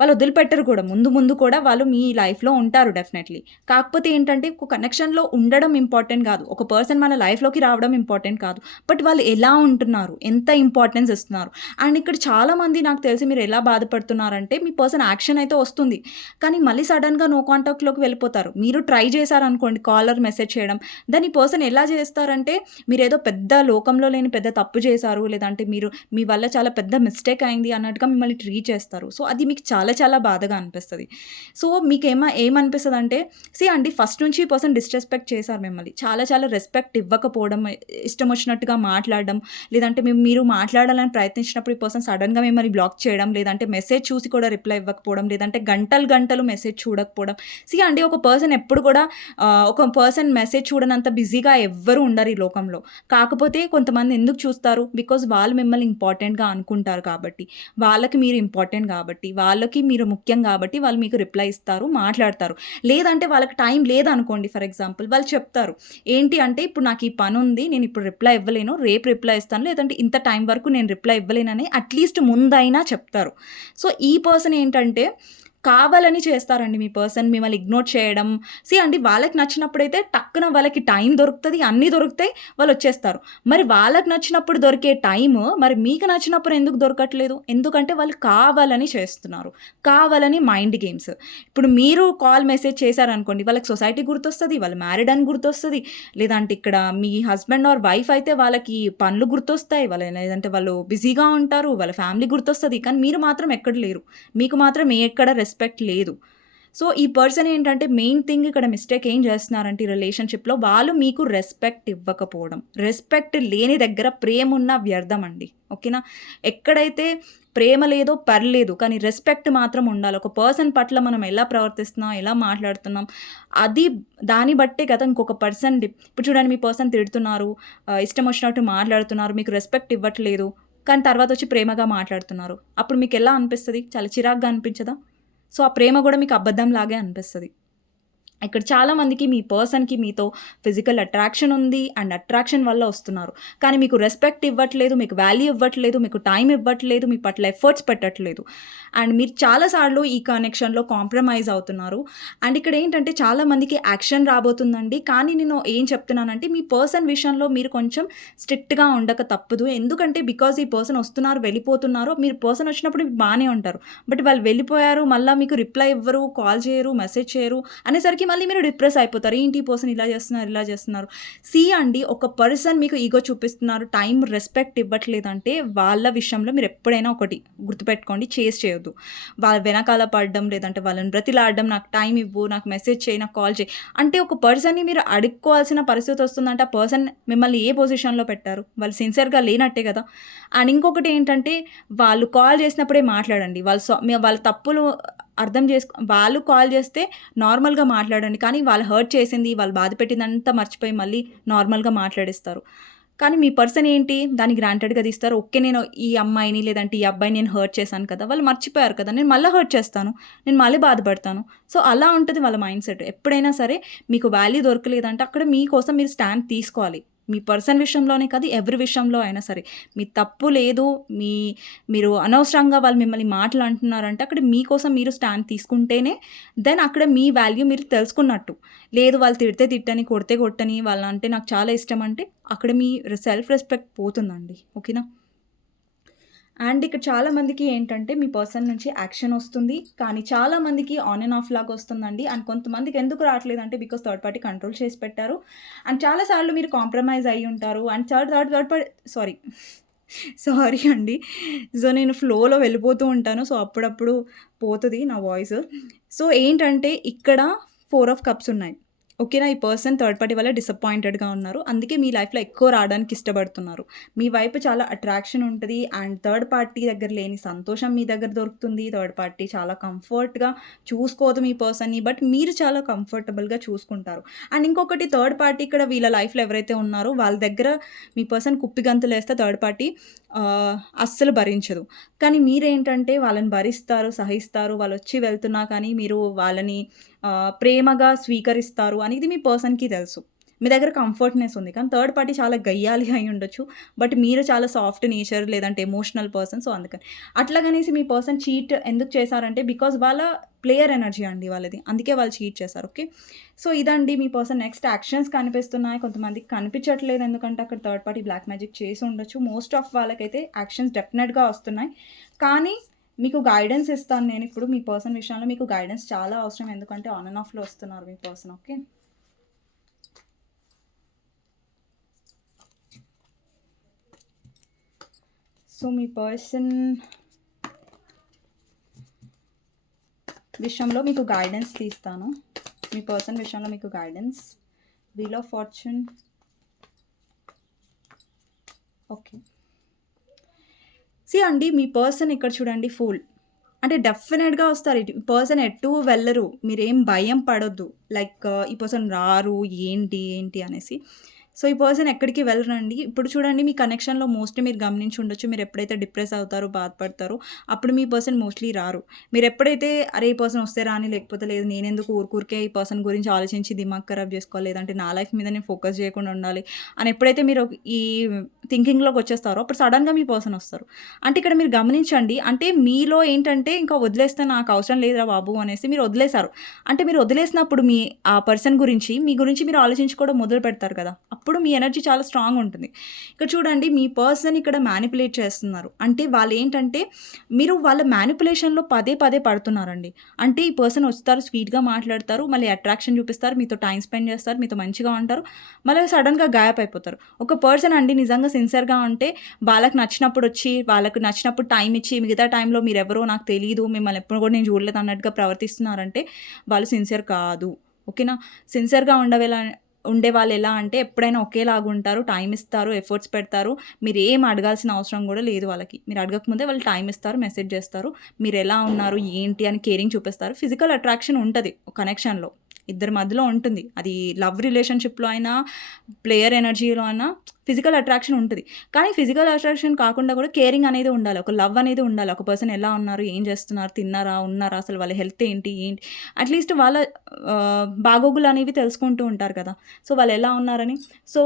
వాళ్ళు వదిలిపెట్టరు కూడా. ముందు కూడా వాళ్ళు మీ లైఫ్‌లో ఉంటారు డెఫినెట్‌లీ. కాకపోతే ఏంటంటే ఒక కనెక్షన్‌లో ఉండడం ఇంపార్టెంట్ కాదు. ఒక పర్సన్ మన లైఫ్‌లోకి రావడం ఇంపార్టెంట్ కాదు. బట్ వాళ్ళు ఎలా ఉంటున్నారు? ఎంత ఇంపార్టెన్స్ ఇస్తున్నారు? అండ్ ఇక్కడ చాలామంది నాకు తెలిసి మీరు ఎలా బాధపడుతున్నారంటే మీ పర్సన్ యాక్షన్ అయితే వస్తుంది. కానీ మళ్ళీ సడెన్‌గా నో కాంటాక్ట్‌లోకి వెళ్ళిపోతారు. మీరు ట్రై చేశారనుకోండి కాలర్ మెసేజ్ చేయడం. దాన్ని ఈ పర్సన్ ఎలా చేస్తారంటే మీరేదో పెద్ద లోకంలో లేని పెద్ద తప్పు చేశారు. లేదంటే మీ వల్ల చాలా పెద్ద మిస్టేక్ అయింది అన్నట్టుగా మిమ్మల్ని ట్రీట్ చేస్తారు. సో, అది మీకు చాలా చాలా చాలా బాధగా అనిపిస్తది. సో, ఏమనిపిస్తదంటే అండి ఫస్ట్ నుంచి ఈ పర్సన్ డిస్‌రెస్పెక్ట్ చేశారు మిమ్మల్ని. చాలా చాలా రెస్పెక్ట్ ఇవ్వకపోవడం, ఇష్టమొచ్చినట్టుగా మాట్లాడడం, లేదంటే మీరు మాట్లాడాలని ప్రయత్నించినప్పుడు ఈ పర్సన్ సడెన్‌గా మిమ్మల్ని బ్లాక్ చేయడం, లేదంటే మెసేజ్ చూసి కూడా రిప్లై ఇవ్వకపోవడం, లేదంటే గంటలు గంటలు మెసేజ్ చూడకపోవడం. అండి ఒక పర్సన్ ఎప్పుడు కూడా ఒక పర్సన్ మెసేజ్ చూడనంత బిజీగా ఎవ్వరు ఉండరు ఈ లోకంలో. కాకపోతే కొంతమంది ఎందుకు చూస్తారు? బికాజ్ వాళ్ళు మిమ్మల్ని ఇంపార్టెంట్‌గా అనుకుంటారు కాబట్టి. వాళ్ళకి మీరు ఇంపార్టెంట్ గాబట్టి, వాళ్ళకి మీరు ముఖ్యం గాబట్టి వాళ్ళు మీకు రిప్లై ఇస్తారు, మాట్లాడతారు. లేదంటే వాళ్ళకి టైం లేదనుకోండి ఫర్ ఎగ్జాంపుల్ వాళ్ళు చెప్తారు. ఏంటి అంటే ఇప్పుడు నాకు ఈ పనుంది. నేను ఇప్పుడు రిప్లై ఇవ్వలేను. రేపు రిప్లై ఇస్తాను. లేదంటే ఇంత టైం వరకు నేను రిప్లై ఇవ్వలేనని అట్‌లీస్ట్ ముందైనా చెప్తారు. ఈ పర్సన్ ఏంటంటే కావాలని చేస్తారండి మీ పర్సన్ మిమ్మల్ని ఇగ్నోర్ చేయడం. అండి వాళ్ళకి నచ్చినప్పుడైతే టక్కున వాళ్ళకి టైం దొరుకుతది. అన్నీ దొరుకుతాయి. వాళ్ళొచ్చేస్తారు. మరి వాళ్ళకి నచ్చినప్పుడు దొరికే టైము మరి మీకు నచ్చినప్పుడు ఎందుకు దొరకట్లేదు? ఎందుకంటే వాళ్ళు కావాలని చేస్తున్నారు. కావాలని మైండ్ గేమ్స్. ఇప్పుడు మీరు కాల్, మెసేజ్ చేశారనుకోండి వాళ్ళకి సొసైటీ గుర్తొస్తది. వాళ్ళు మ్యారీడ్ అని గుర్తొస్తది. లేదంటే ఇక్కడ మీ హస్బెండ్ ఆర్ వైఫ్ అయితే వాళ్ళకి పనులు గుర్తొస్తాయి. లేదంటే వాళ్ళు బిజీగా ఉంటారు. వాళ్ళ ఫ్యామిలీ గుర్తొస్తది. కానీ మీరు మాత్రం ఎక్కడ లేరు. మీకు మాత్రం ఎక్కడ రెస్పెక్ట్ లేదు. ఈ పర్సన్ ఏంటంటే మెయిన్ థింగ్ ఇక్కడ మిస్టేక్ ఏం చేస్తున్నారంటే ఈ రిలేషన్‌షిప్‌లో వాళ్ళు మీకు రెస్పెక్ట్ ఇవ్వకపోవడం. రెస్పెక్ట్ లేని దగ్గర ప్రేమున్న వ్యర్థం అండి. ఓకేనా? ఎక్కడైతే ప్రేమ లేదో పర్లేదు. కానీ రెస్పెక్ట్ మాత్రం ఉండాలి. ఒక పర్సన్ పట్ల మనం ఎలా ప్రవర్తిస్తున్నాం, ఎలా మాట్లాడుతున్నాం, అది దాన్ని బట్టే కదా ఇంకొక పర్సన్ ఇప్పుడు చూడండి మీ పర్సన్ తిడుతున్నారు, ఇష్టం వచ్చినట్టు మాట్లాడుతున్నారు, మీకు రెస్పెక్ట్ ఇవ్వట్లేదు. కానీ తర్వాతొచ్చి ప్రేమగా మాట్లాడుతున్నారు. అప్పుడు మీకెలా అనిపిస్తది? చాలా చిరాకుగా అనిపించదా? ఆ ప్రేమ గూడా మీకు అబద్ధంలాగే అనిపిస్తది. ఇక్కడ చాలామందికి మీ పర్సన్‌కి మీతో ఫిజికల్ అట్రాక్షన్ ఉంది. అండ్ అట్రాక్షన్ వల్ల వస్తున్నారు. కానీ మీకు రెస్పెక్ట్ ఇవ్వట్లేదు, మీకు వాల్యూ ఇవ్వట్లేదు, మీకు టైం ఇవ్వట్లేదు, మీ పట్ల ఎఫర్ట్స్ పెట్టట్లేదు. అండ్ మీరు చాలా సార్లు ఈ కనెక్షన్‌లో కాంప్రమైజ్ అవుతున్నారు. అండ్ ఇక్కడ ఏంటంటే చాలామందికి యాక్షన్ రాబోతుందండి. కానీ నేను ఏం చెప్తున్నానంటే మీ పర్సన్ విషయంలో మీరు కొంచెం స్ట్రిక్ట్‌గా ఉండక తప్పదు. ఎందుకంటే బికాజ్ ఈ పర్సన్ వస్తున్నారు, వెళ్ళిపోతున్నారు. మీరు పర్సన్ వచ్చినప్పుడు బానే ఉంటారు. బట్ వాళ్ళు వెళ్ళిపోయారు, మళ్ళా మీకు రిప్లై ఇవ్వరు, కాల్ చేయరు, మెసేజ్ చేయరు అనేసరికి మళ్ళీ మీరు డిప్రెస్ అయిపోతారు. ఏంటి ఈ పర్సన్ ఇలా చేస్తున్నారు, ఇలా చేస్తున్నారు. అండి ఒక పర్సన్ మీకు ఈగో చూపిస్తున్నారు, టైం రెస్పెక్ట్ ఇవ్వట్లేదంటే వాళ్ళ విషయంలో మీరు ఎప్పుడైనా ఒకటి గుర్తుపెట్టుకోండి, చేయొద్దు. వాళ్ళ వెనకాల పడడం, లేదంటే వాళ్ళని బ్రతిలాడడం, నాకు టైం ఇవ్వు, నాకు మెసేజ్ చేయి, నాకు కాల్ చేయి. అంటే ఒక పర్సన్‌ని మీరు అడుక్కోవాల్సిన పరిస్థితి వస్తుందంటే ఆ పర్సన్ మిమ్మల్ని ఏ పొజిషన్‌లో పెట్టారు? వాళ్ళు సిన్సియర్‌గా లేనట్టే కదా! అండ్ ఇంకొకటి ఏంటంటే వాళ్ళు కాల్ చేసినప్పుడే మాట్లాడండి. వాళ్ళ తప్పులు అర్థం వాళ్ళు కాల్ చేస్తే నార్మల్‌గా మాట్లాడండి. కానీ వాళ్ళు హర్ట్ చేసింది, వాళ్ళు బాధ పెట్టిందంతా మర్చిపోయి మళ్ళీ నార్మల్‌గా మాట్లాడేస్తారు. కానీ మీ పర్సన్ ఏంటి దాన్ని గ్రాంటెడ్‌గా తీస్తారు. ఓకే. నేను ఈ అమ్మాయిని లేదంటే ఈ అబ్బాయిని నేను హర్ట్ చేశాను కదా! వాళ్ళు మర్చిపోయారు కదా! నేను మళ్ళా హర్ట్ చేస్తాను. నేను మళ్ళీ బాధపడతాను. అలా ఉంటది వాళ్ళ మైండ్‌సెట్. ఎప్పుడైనా సరే మీకు వాల్యూ దొరకలేదంటే అక్కడ మీకోసం మీరు స్టాండ్ తీసుకోవాలి. మీ పర్సన్ విషయంలోనే కాదు, ఎవరి విషయంలో అయినా సరే. మీ తప్పు లేదు. మీ మీరు అనవసరంగా వాళ్ళు మిమ్మల్ని మాటలు అంటున్నారంటే అక్కడ మీకోసం మీరు స్టాండ్ తీసుకుంటేనే దెన్ అక్కడ మీ వాల్యూ మీరు తెలుసుకున్నట్టు. లేదు వాళ్ళు తిడితే తిట్టని, కొడితే కొట్టని, వాళ్ళంటే నాకు చాలా ఇష్టం అంటే అక్కడ మీ సెల్ఫ్ రెస్పెక్ట్ పోతుందండి. ఓకేనా? అండ్ ఇక్కడ చాలామందికి ఏంటంటే మీ పర్సన్ నుంచి యాక్షన్ ఒస్తుంది. కానీ చాలామందికి ఆన్ అండ్ ఆఫ్ లాగా ఒస్తుందండి. అండ్ కొంతమందికి ఎందుకు రావట్లేదంటే బికాజ్ థర్డ్ పార్టీ కంట్రోల్ చేసి పెట్టారు. అండ్ చాలా సార్లు మీరు కాంప్రమైజ్ అయ్యుంటారు. అండ్ థర్డ్ పార్టీ సారీ అండి. నేను ఫ్లోలో వెళ్ళిపోతూ ఉంటాను. అప్పుడప్పుడు పోతది నా వాయిస్. ఏంటంటే ఇక్కడ 4 ఆఫ్ కప్స్ ఉన్నాయి. ఓకేనా? ఈ పర్సన్ థర్డ్ పార్టీ వల్ల డిసప్పాయింటెడ్‌గా ఉన్నారు. అందుకే మీ లైఫ్‌లో ఎక్కువ రావడానికి ఇష్టపడుతున్నారు. మీ వైపు చాలా అట్రాక్షన్ ఉంటది. అండ్ థర్డ్ పార్టీ దగ్గర లేని సంతోషం మీ దగ్గర దొరుకుతుంది. థర్డ్ పార్టీ చాలా కంఫర్ట్‌గా చూసుకోదు మీ పర్సన్‌ని. బట్ మీరు చాలా కంఫర్టబుల్‌గా చూసుకుంటారు. అండ్ ఇంకొకటి థర్డ్ పార్టీ ఇక్కడ వీళ్ళ లైఫ్‌లో ఎవరైతే ఉన్నారో వాళ్ళ దగ్గర మీ పర్సన్ కుప్పిగంతులేస్తే థర్డ్ పార్టీ అస్సలు భరించదు. కానీ మీరేంటంటే వాళ్ళని భరిస్తారు, సహిస్తారు. వాళ్ళొచ్చి వెళ్తున్నా కానీ మీరు వాళ్ళని ప్రేమగా స్వీకరిస్తారు అనేది మీ పర్సన్‌కి తెలుసు. మీ దగ్గర కంఫర్ట్‌నెస్ ఉంది. కానీ థర్డ్ పార్టీ చాలా గయ్యాళి అయ్యుండొచ్చు. బట్ మీరు చాలా సాఫ్ట్ నేచర్ లేదంటే ఎమోషనల్ పర్సన్. అందుకని. అట్లాగనేసి మీ పర్సన్ చీట్ ఎందుకు చేశారంటే బికాజ్ వాళ్ళ ప్లేయర్ ఎనర్జీ అండి వాళ్ళది. అందుకే వాళ్ళు చీట్ చేశారు. ఓకే. ఇదండి మీ పర్సన్ నెక్స్ట్ యాక్షన్స్ కనిపిస్తున్నాయి. కొంతమందికి కనిపించట్లేదు. ఎందుకంటే అక్కడ థర్డ్ పార్టీ బ్లాక్ మ్యాజిక్ చేసి ఉండొచ్చు. మోస్ట్ ఆఫ్ వాళ్ళకైతే యాక్షన్స్ డెఫినెట్‌గా వస్తున్నాయి. కానీ మీకు గైడెన్స్ ఇస్తాను నేనిప్పుడు. మీ పర్సన్ విషయంలో మీకు గైడెన్స్ చాలా అవసరం. ఎందుకంటే ఆన్ అండ్ ఆఫ్‌లో వస్తున్నారు మీ పర్సన్. ఓకే. మీ పర్సన్ విషయంలో మీకు గైడెన్స్ తీస్తాను. మీ పర్సన్ విషయంలో మీకు guidance. Wheel of fortune. Okay. అండి మీ పర్సన్ ఇక్కడ చూడండి ఫూల్. అంటే డెఫినెట్‌గా వస్తారు. ఈ పర్సన్ ఎటు వెళ్ళరు. మీరేం భయం పడొద్దు. లైక్ ఈ పర్సన్ రారు ఏంటి అనేసి. సో, ఈ పర్సన్ ఎక్కడికి వెళ్ళరండి. ఇప్పుడు చూడండి మీ కనెక్షన్‌లో మోస్ట్‌లీ మీరు గమనించి ఉండొచ్చు. మీరు ఎప్పుడైతే డిప్రెస్ అవుతారో, బాధపడతారో అప్పుడు మీ పర్సన్ మోస్ట్‌లీ రారు. మీరెప్పుడైతే అరే! ఈ పర్సన్ వస్తే రాని, లేకపోతే లేదు నేనెందుకు ఊరికే ఈ పర్సన్ గురించి ఆలోచించి దిమాగ్ ఖరాబ్ చేసుకోవాలి, లేదంటే నా లైఫ్ మీద నేను ఫోకస్ చేయకుండా ఉండాలి అని ఎప్పుడైతే మీరు ఈ థింకింగ్‌లోకొచ్చేస్తారో అప్పుడు సడెన్‌గా మీ పర్సన్ వస్తారు. అంటే ఇక్కడ మీరు గమనించండి. అంటే మీలో ఏంటంటే ఇంకా వదిలేస్తే నాకు అవసరం లేదురా బాబు అనేసి మీరు వదిలేసారు. అంటే మీరు వదిలేసినప్పుడు ఆ పర్సన్ గురించి, మీ గురించి మీరు ఆలోచించుకోవడం మొదలు పెడతారు కదా! అప్పుడు మీ ఎనర్జీ చాలా స్ట్రాంగ్ ఉంటుంది. ఇక్కడ చూడండి మీ పర్సన్ ఇక్కడ మ్యానిపులేట్ చేస్తున్నారు. అంటే వాళ్ళేంటంటే మీరు వాళ్ళ మ్యానిపులేషన్‌లో పదే పడుతున్నారండి. అంటే ఈ పర్సన్ వస్తారు, స్వీట్‌గా మాట్లాడతారు, మళ్ళీ అట్రాక్షన్ చూపిస్తారు, మీతో టైమ్ స్పెండ్ చేస్తారు, మీతో మంచిగా ఉంటారు. మళ్ళీ సడెన్‌గా గాయబ్ అయిపోతారు. ఒక పర్సన్ అండి నిజంగా సిన్సియర్‌గా ఉంటే వాళ్ళకి నచ్చినప్పుడొచ్చి, వాళ్ళకి నచ్చినప్పుడు టైమ్ ఇచ్చి, మిగతా టైంలో మీరెవరో నాకు తెలీదు, మిమ్మల్ని ఎప్పుడు కూడా నేను చూడలేదు అన్నట్టుగా ప్రవర్తిస్తున్నారంటే వాళ్ళు సిన్సియర్ కాదు. ఓకేనా? సిన్సియర్‌గా ఉండేవాళ్ళు ఎలా అంటే ఎప్పుడైనా ఒకేలాగుంటారు, టైమ్ ఇస్తారు, ఎఫర్ట్స్ పెడతారు. మీరేం అడగాల్సిన అవసరం గూడా లేదు వాళ్ళకి. మీరు అడగకముందే వాళ్ళు టైమ్ ఇస్తారు, మెసేజ్ జేస్తారు. మీరెలా ఉన్నారు, ఏంటి అని కేరింగ్ చూపిస్తారు. ఫిజికల్ అట్రాక్షన్ ఉంటది కనెక్షన్‌లో. ఇద్దరి మధ్యలో ఉంటుంది. అది లవ్ రిలేషన్‌షిప్‌లో అయినా, ప్లేయర్ ఎనర్జీలో అయినా ఫిజికల్ అట్రాక్షన్ ఉంటది. కానీ ఫిజికల్ అట్రాక్షన్ కాకుండా కూడా కేరింగ్ అనేది ఉండాలి. ఒక లవ్ అనేది ఉండాలి. ఒక పర్సన్ ఎలా ఉన్నారు, ఏం చేస్తున్నారు, తిన్నారా, ఉన్నారా, అసలు వాళ్ళ హెల్త్ ఏంటి అట్‌లీస్ట్ వాళ్ళ బాగోగులనేవి తెలుసుకుంటూ ఉంటారు కదా! సో, వాళ్ళెలా ఉన్నారని. సో,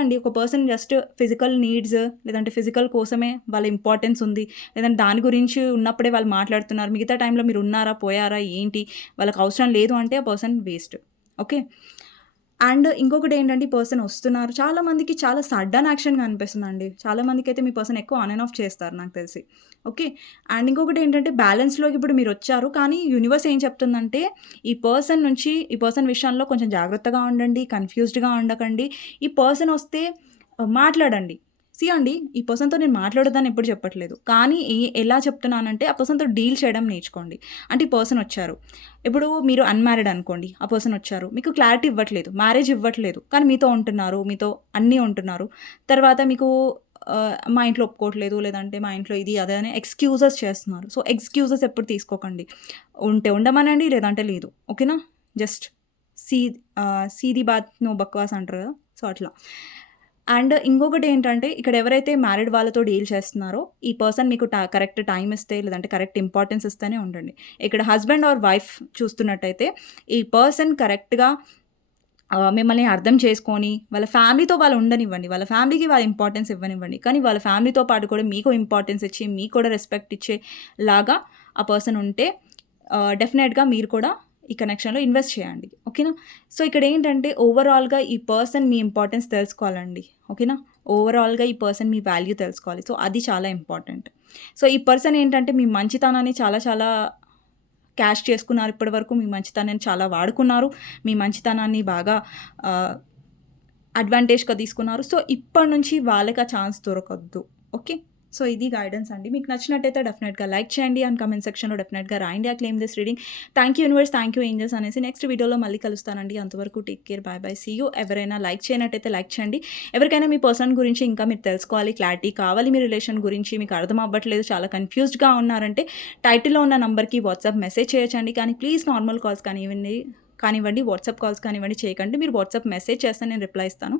అండి ఒక పర్సన్ జస్ట్ ఫిజికల్ నీడ్స్ లేదంటే ఫిజికల్ కోసమే వాళ్ళ ఇంపార్టెన్స్ ఉంది. లేదంటే దాని గురించి ఉన్నప్పుడే వాళ్ళు మాట్లాడుతున్నారు. మిగతా టైంలో మీరు ఉన్నారా, పోయారా, ఏంటి, వాళ్ళకి అవసరం లేదు అంటే ఆ పర్సన్ వేస్ట్. ఓకే. అండ్ ఇంకొకటేంటంటే ఈ పర్సన్ వస్తున్నారు. చాలా మందికి చాలా సడన్ యాక్షన్‌గా అనిపిస్తుందండి. చాలా మందికైతే మీ పర్సన్ ఎక్కువ ఆన్ అండ్ ఆఫ్ చేస్తారు నాకు తెలిసి. ఓకే. అండ్ ఇంకొకటేంటంటే బ్యాలెన్స్‌లోకి ఇప్పుడు మీరొచ్చారు. కానీ యూనివర్స్ ఏం చెప్తుందంటే ఈ పర్సన్ విషయంలో కొంచెం జాగ్రత్తగా ఉండండి. కన్‌ఫ్యూజ్డ్‌గా ఉండకండి. ఈ పర్సన్ వస్తే మాట్లాడండి. అండి ఈ పర్సన్‌తో నేను మాట్లాడొద్దని ఎప్పుడు చెప్పట్లేదు. కానీ ఎలా చెప్తున్నానంటే ఆ పర్సన్‌తో డీల్ చేయడం నేర్చుకోండి. అంటే ఈ పర్సన్ వచ్చారు. ఇప్పుడు మీరు అన్‌మ్యారీడ్ అనుకోండి. ఆ పర్సన్ వచ్చారు. మీకు క్లారిటీ ఇవ్వట్లేదు. మ్యారేజ్ ఇవ్వట్లేదు. కానీ మీతో ఉంటున్నారు. మీతో అన్నీ ఉంటున్నారు. తర్వాత మీకు మా ఇంట్లో ఒప్పుకోవట్లేదు. లేదంటే మా ఇంట్లో ఇది అదే అని ఎక్స్‌క్యూజెస్ చేస్తున్నారు. సో, ఎక్స్‌క్యూజెస్ ఎప్పుడు తీసుకోకండి. ఉంటే ఉండమనండి. లేదంటే లేదు. ఓకేనా? జస్ట్ సీ సీది బాత్ నో బక్వాస్ అంటారు కదా! సో, అట్లా. అండ్ ఇంకొకటేంటంటే ఇక్కడ ఎవరైతే మ్యారీడ్ వాళ్ళతో డీల్ చేస్తున్నారో ఈ పర్సన్ మీకు కరెక్ట్ టైమ్ ఇస్తే లేదంటే కరెక్ట్ ఇంపార్టెన్స్ ఇస్తేనే ఉండండి. ఇక్కడ హస్బెండ్ ఆర్ వైఫ్ చూస్తున్నట్టయితే ఈ పర్సన్ కరెక్ట్‌గా మిమ్మల్ని అర్థం చేసుకొని వాళ్ళ ఫ్యామిలీతో వాళ్ళు ఉండనివ్వండి. వాళ్ళ ఫ్యామిలీకి వాళ్ళ ఇంపార్టెన్స్ ఇవ్వనివ్వండి. కానీ వాళ్ళ ఫ్యామిలీతో పాటు కూడా మీకు ఇంపార్టెన్స్ ఇచ్చి, మీకు కూడా రెస్పెక్ట్ ఇచ్చేలాగా ఆ పర్సన్ ఉంటే డెఫినెట్‌గా మీరు కూడా ఈ కనెక్షన్‌లో ఇన్వెస్ట్ చేయండి. ఓకేనా? సో, ఇక్కడేంటంటే ఓవరాల్‌గా ఈ పర్సన్ మీ ఇంపార్టెన్స్ తెలుసుకోవాలండి. ఓకేనా? ఓవరాల్‌గా ఈ పర్సన్ మీ వాల్యూ తెలుసుకోవాలి. సో, అది చాలా ఇంపార్టెంట్. సో, ఈ పర్సన్ ఏంటంటే మీ మంచితనాన్ని చాలా చాలా క్యాష్ చేసుకున్నారు ఇప్పటివరకు. మీ మంచితనాన్ని చాలా వాడుకున్నారు. మీ మంచితనాన్ని బాగా ఆహ్, అడ్వాంటేజ్‌గా తీసుకున్నారు. సో, ఇప్పటి నుంచి వాళ్ళకి ఆ ఛాన్స్ దొరకొద్దు. ఓకే. సో, ఇది గైడెన్స్ అండి. మీకు నచ్చినట్టయితే డెఫినెట్‌గా లైక్ చేయండి అండ్ కామెంట్ సెక్షన్‌లో డెఫినెట్‌గా రాయండి. I claim this reading. Thank you universe, thank you angels అనేసి నెక్స్ట్ వీడియోలో మళ్ళీ కలుస్తానండి. అంతవరకు take care. Bye bye. See you. ఎవరైనా లైక్ చేయనట్టయితే లైక్ చేయండి. ఎవరికైనా మీ పర్సన్ గురించి ఇంకా మీరు తెలుసుకోవాలి, క్లారిటీ కావాలి మీ రిలేషన్ గురించి, మీకు అర్థం అవ్వట్లేదు, చాలా కన్‌ఫ్యూజ్డ్‌గా ఉన్నారంటే టైటిల్‌లో ఉన్న నంబర్‌కి వాట్సాప్ మెసేజ్ చేయొచ్చండి. కానీ ప్లీజ్ నార్మల్ కాల్స్ కానివ్వండి, వాట్సాప్ కాల్స్ కానివ్వండి చేయకండి. మీరు వాట్సాప్ మెసేజ్ చేస్తే నేను రిప్లై ఇస్తాను.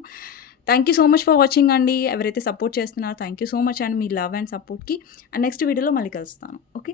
Thank you so much for watching అండి. ఎవరైతే సపోర్ట్ చేస్తున్నారో థ్యాంక్ యూ సో మచ్ అండి మీ లవ్ అండ్ సపోర్ట్‌కి. అండ్ నెక్స్ట్ వీడియోలో మళ్ళీ కలుస్తాను. ఓకే.